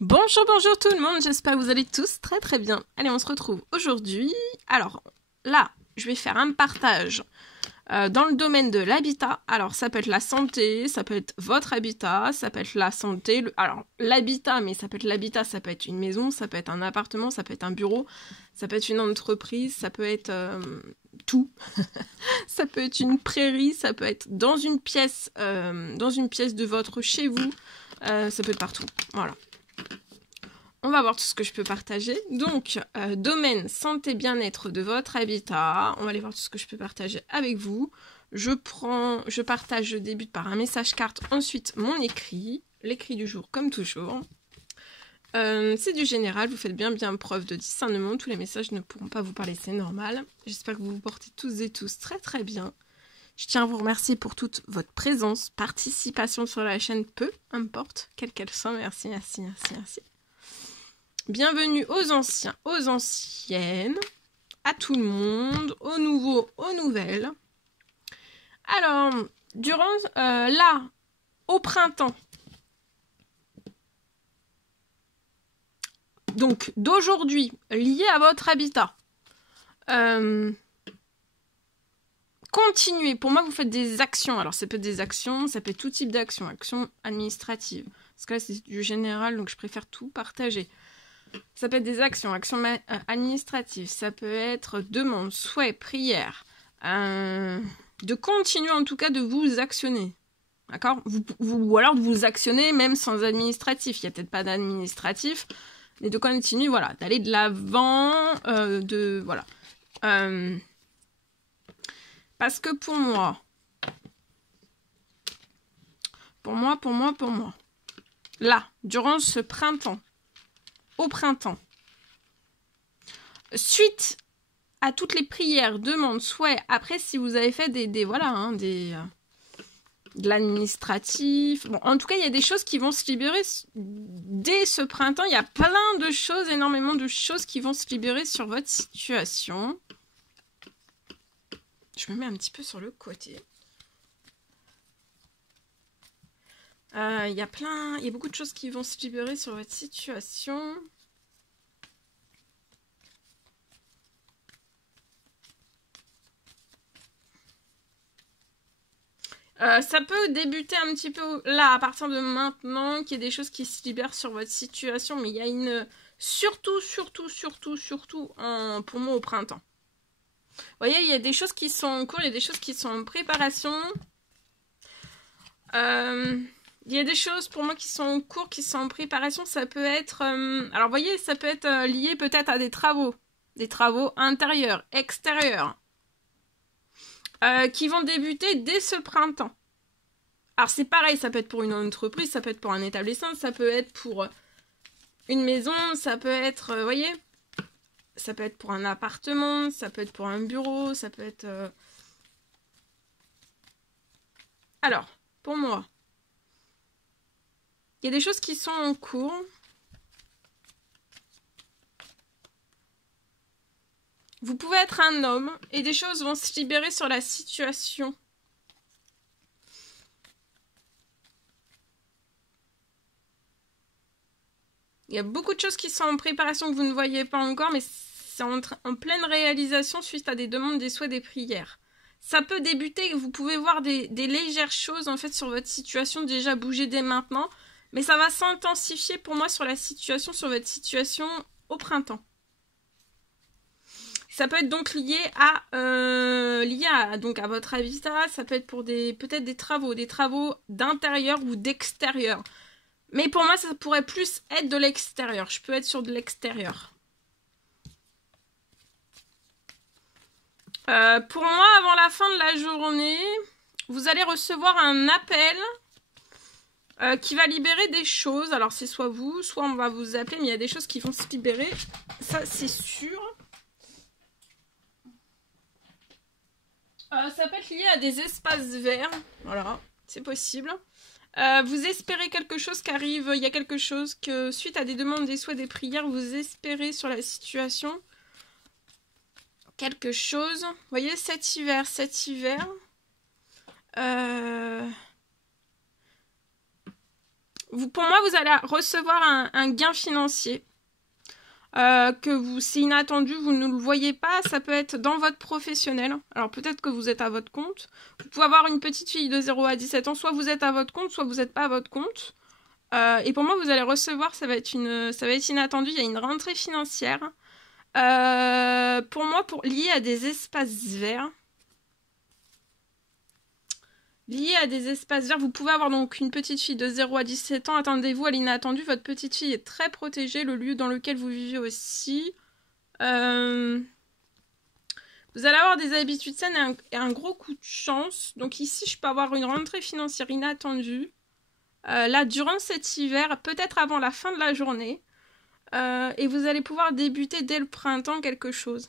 Bonjour, bonjour tout le monde, j'espère que vous allez tous très très bien. Allez, on se retrouve aujourd'hui. Alors là, je vais faire un partage dans le domaine de l'habitat. Alors ça peut être la santé, ça peut être votre habitat, ça peut être la santé. Alors l'habitat, mais ça peut être l'habitat, ça peut être une maison, ça peut être un appartement, ça peut être un bureau, ça peut être une entreprise, ça peut être tout. Ça peut être une prairie, ça peut être dans une pièce de votre chez vous. Ça peut être partout, voilà. On va voir tout ce que je peux partager. Donc, domaine santé bien-être de votre habitat. On va aller voir tout ce que je peux partager avec vous. Je partage, je débute par un message carte, ensuite mon écrit, l'écrit du jour comme toujours. C'est du général, vous faites bien preuve de discernement. Tous les messages ne pourront pas vous parler, c'est normal. J'espère que vous vous portez tous et tous très très bien. Je tiens à vous remercier pour toute votre présence, participation sur la chaîne, peu importe quelle qu'elle soit. Merci, merci, merci, merci. Bienvenue aux anciens, aux anciennes, à tout le monde, aux nouveaux, aux nouvelles. Alors, durant, là, au printemps, donc d'aujourd'hui, lié à votre habitat, continuez. Pour moi, vous faites des actions. Alors, ça peut être des actions, ça peut être tout type d'actions, actions administratives. Parce que là, c'est du général, donc je préfère tout partager. Ça peut être des actions administratives, ça peut être demandes, souhaits, prières, de continuer en tout cas de vous actionner, d'accord, ou alors de vous actionner même sans administratif, il n'y a peut-être pas d'administratif, mais de continuer, voilà, d'aller de l'avant, voilà. Parce que pour moi, là, durant ce printemps, au printemps, suite à toutes les prières, demandes, souhaits, après si vous avez fait de l'administratif, bon, en tout cas il y a des choses qui vont se libérer dès ce printemps, il y a plein de choses, énormément de choses qui vont se libérer sur votre situation. Je me mets un petit peu sur le côté. Il y a beaucoup de choses qui vont se libérer sur votre situation. Ça peut débuter un petit peu là, à partir de maintenant, qu'il y ait des choses qui se libèrent sur votre situation, mais il y a une... Surtout, pour moi, au printemps. Vous voyez, il y a des choses qui sont en cours, il y a des choses qui sont en préparation. Il y a des choses pour moi qui sont en cours, qui sont en préparation. Ça peut être... alors, vous voyez, ça peut être lié peut-être à des travaux. Des travaux intérieurs, extérieurs. Qui vont débuter dès ce printemps. Alors c'est pareil, ça peut être pour une entreprise, ça peut être pour un établissement, ça peut être pour une maison, ça peut être, vous voyez, ça peut être pour un appartement, ça peut être pour un bureau, ça peut être... Alors, pour moi, il y a des choses qui sont en cours. Vous pouvez être un homme et des choses vont se libérer sur la situation. Il y a beaucoup de choses qui sont en préparation que vous ne voyez pas encore, mais c'est en pleine réalisation suite à des demandes, des souhaits, des prières. Ça peut débuter, vous pouvez voir des légères choses en fait sur votre situation déjà bouger dès maintenant, mais ça va s'intensifier pour moi sur la situation, sur votre situation au printemps. Ça peut être donc lié à votre habitat, ça peut être pour peut-être des travaux d'intérieur ou d'extérieur. Mais pour moi, ça pourrait plus être de l'extérieur. Je peux être sur de l'extérieur. Pour moi, avant la fin de la journée, vous allez recevoir un appel qui va libérer des choses. Alors, c'est soit vous, soit on va vous appeler, mais il y a des choses qui vont se libérer. Ça, c'est sûr. Ça peut être lié à des espaces verts. Voilà, c'est possible. Vous espérez quelque chose qui arrive, il y a quelque chose que, suite à des demandes, des souhaits, des prières, vous espérez sur la situation. Quelque chose. Vous voyez, cet hiver. Vous pour moi, vous allez recevoir un gain financier. C'est inattendu, vous ne le voyez pas, ça peut être dans votre professionnel. Alors peut-être que vous êtes à votre compte. Vous pouvez avoir une petite fille de 0 à 17 ans, soit vous êtes à votre compte, soit vous n'êtes pas à votre compte. Et pour moi, vous allez recevoir, ça va être inattendu, il y a une rentrée financière. Pour moi, lié à des espaces verts. Lié à des espaces verts, vous pouvez avoir donc une petite fille de 0 à 17 ans. Attendez-vous à l'inattendu, votre petite fille est très protégée, le lieu dans lequel vous vivez aussi. Vous allez avoir des habitudes saines et un gros coup de chance. Donc ici, je peux avoir une rentrée financière inattendue. Là, durant cet hiver, peut-être avant la fin de la journée. Et vous allez pouvoir débuter dès le printemps quelque chose.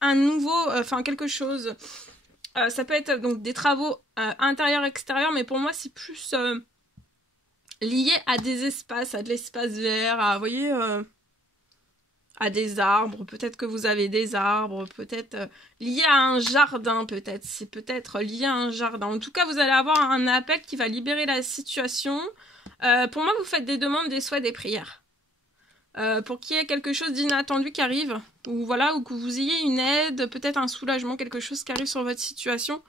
Quelque chose. Ça peut être donc des travaux intérieurs-extérieurs, mais pour moi, c'est plus lié à des espaces, à de l'espace vert, vous voyez, à des arbres. Peut-être que vous avez des arbres, peut-être lié à un jardin, peut-être. C'est peut-être lié à un jardin. En tout cas, vous allez avoir un appel qui va libérer la situation. Pour moi, vous faites des demandes, des souhaits, des prières. Pour qu'il y ait quelque chose d'inattendu qui arrive, ou voilà, ou que vous ayez une aide, peut-être un soulagement, quelque chose qui arrive sur votre situation.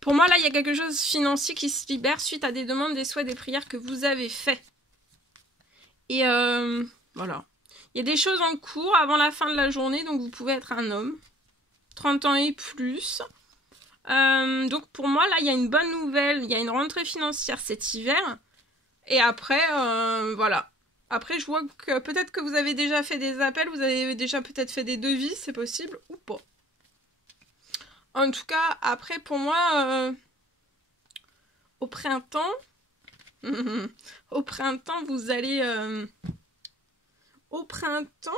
Pour moi, là, il y a quelque chose de financier qui se libère suite à des demandes, des souhaits, des prières que vous avez fait. Et voilà. Il y a des choses en cours avant la fin de la journée, donc vous pouvez être un homme, 30 ans et plus. Donc pour moi, là, il y a une bonne nouvelle, il y a une rentrée financière cet hiver. Et après, voilà. Après, je vois que peut-être que vous avez déjà fait des appels, vous avez déjà peut-être fait des devis, c'est possible ou pas. En tout cas, après, pour moi, au printemps, vous allez... au printemps,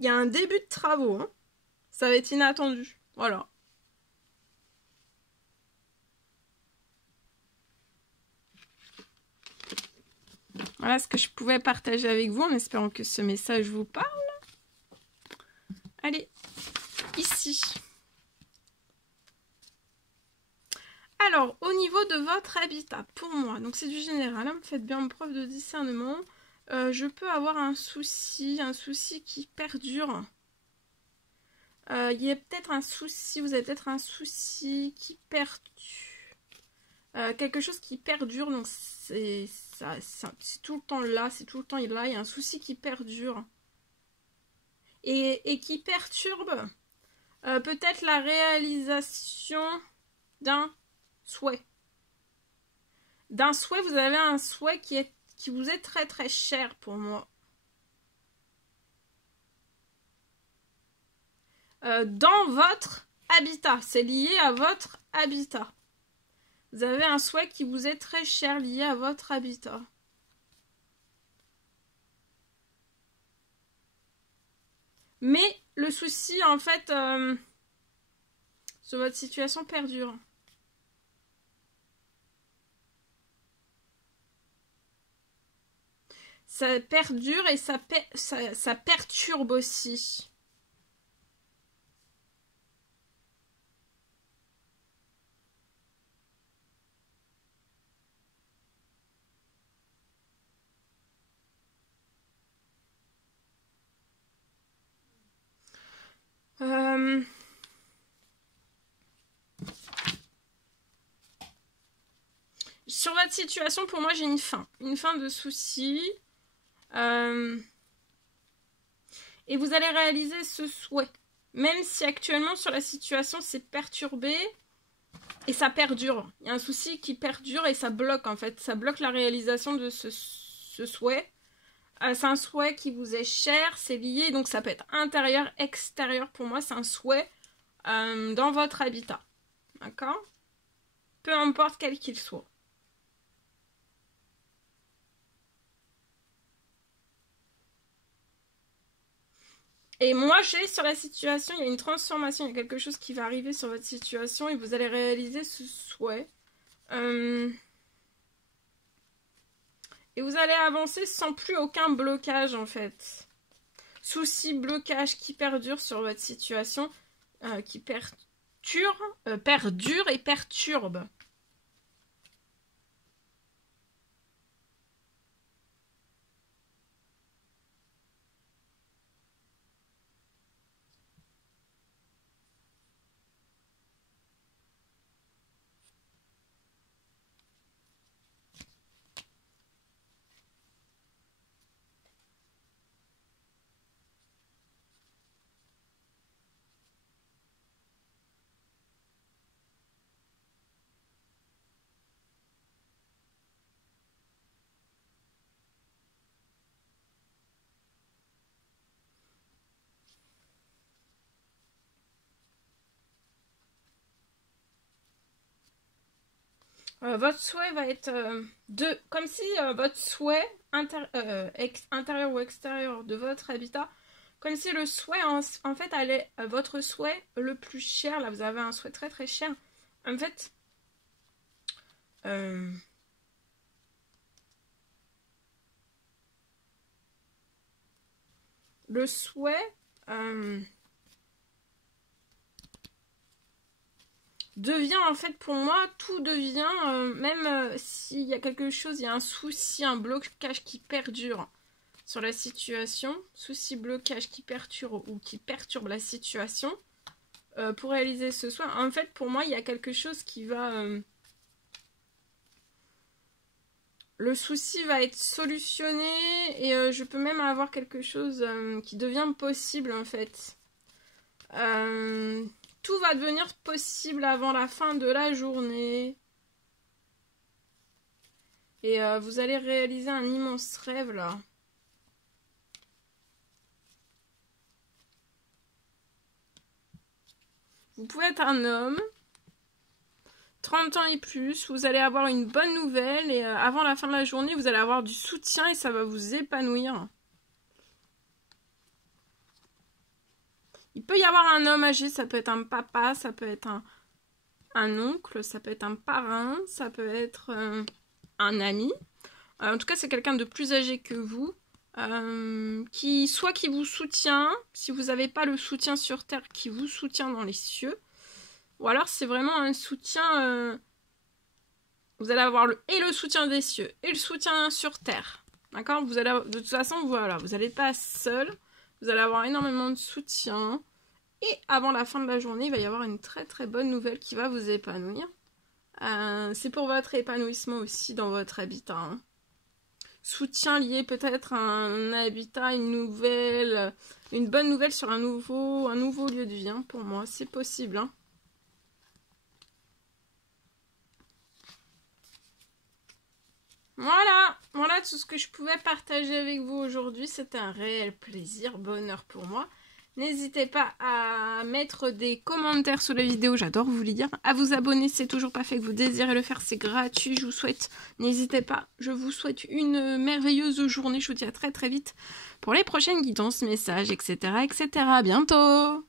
il y a un début de travaux. Hein. Ça va être inattendu. Voilà. Voilà ce que je pouvais partager avec vous en espérant que ce message vous parle. Allez, ici. Alors, au niveau de votre habitat, pour moi, donc c'est du général, hein, faites bien preuve de discernement. Je peux avoir un souci qui perdure. Il y a peut-être un souci, vous avez peut-être un souci qui perdure. Quelque chose qui perdure, donc c'est tout le temps là, c'est tout le temps là, il y a un souci qui perdure et qui perturbe peut-être la réalisation d'un souhait. D'un souhait, vous avez un souhait qui vous est très très cher pour moi. Dans votre habitat, c'est lié à votre habitat. Vous avez un souhait qui vous est très cher lié à votre habitat. Mais le souci, en fait, sur votre situation perdure. Ça perdure et ça perturbe aussi. Sur votre situation, pour moi, j'ai une fin de souci. Et vous allez réaliser ce souhait. Même si actuellement, sur la situation, c'est perturbé et ça perdure. Il y a un souci qui perdure et ça bloque, en fait. Ça bloque la réalisation de ce souhait. C'est un souhait qui vous est cher, c'est lié, donc ça peut être intérieur, extérieur. Pour moi, c'est un souhait dans votre habitat. D'accord? Peu importe quel qu'il soit. Et moi, j'ai sur la situation, il y a une transformation, il y a quelque chose qui va arriver sur votre situation et vous allez réaliser ce souhait. Et vous allez avancer sans plus aucun blocage, en fait. Souci, blocage qui perdure sur votre situation, qui perdure et perturbe. Votre souhait va être comme si votre souhait intérieur ou extérieur de votre habitat, comme si le souhait en fait allait votre souhait le plus cher. Là, vous avez un souhait très très cher. En fait, le souhait devient en fait pour moi, tout devient, même s'il y a quelque chose, il y a un souci, un blocage qui perdure sur la situation, souci, blocage qui perturbe ou qui perturbe la situation, pour réaliser ce souhait, en fait pour moi il y a quelque chose qui va... le souci va être solutionné et je peux même avoir quelque chose qui devient possible en fait. Tout va devenir possible avant la fin de la journée. Et vous allez réaliser un immense rêve là. Vous pouvez être un homme, 30 ans et plus, vous allez avoir une bonne nouvelle et avant la fin de la journée, vous allez avoir du soutien et ça va vous épanouir. Il peut y avoir un homme âgé, ça peut être un papa, ça peut être un oncle, ça peut être un parrain, ça peut être un ami. En tout cas, c'est quelqu'un de plus âgé que vous, qui vous soutient, si vous n'avez pas le soutien sur Terre, qui vous soutient dans les cieux. Ou alors, c'est vraiment un soutien... vous allez avoir le soutien des cieux et le soutien sur Terre. D'accord? Vous allez, de toute façon, voilà, vous n'allez pas seul. Vous allez avoir énormément de soutien. Et avant la fin de la journée, il va y avoir une très très bonne nouvelle qui va vous épanouir. C'est pour votre épanouissement aussi dans votre habitat. Hein. Soutien lié peut-être à un habitat, une bonne nouvelle sur un nouveau lieu de vie. Hein, pour moi, c'est possible. Hein. Voilà tout ce que je pouvais partager avec vous aujourd'hui. C'était un réel plaisir, bonheur pour moi. N'hésitez pas à mettre des commentaires sous la vidéo, j'adore vous lire. À vous abonner, c'est toujours pas fait, que vous désirez le faire, c'est gratuit. Je vous souhaite, n'hésitez pas, je vous souhaite une merveilleuse journée. Je vous dis à très très vite pour les prochaines guidances, messages, etc. etc. À bientôt!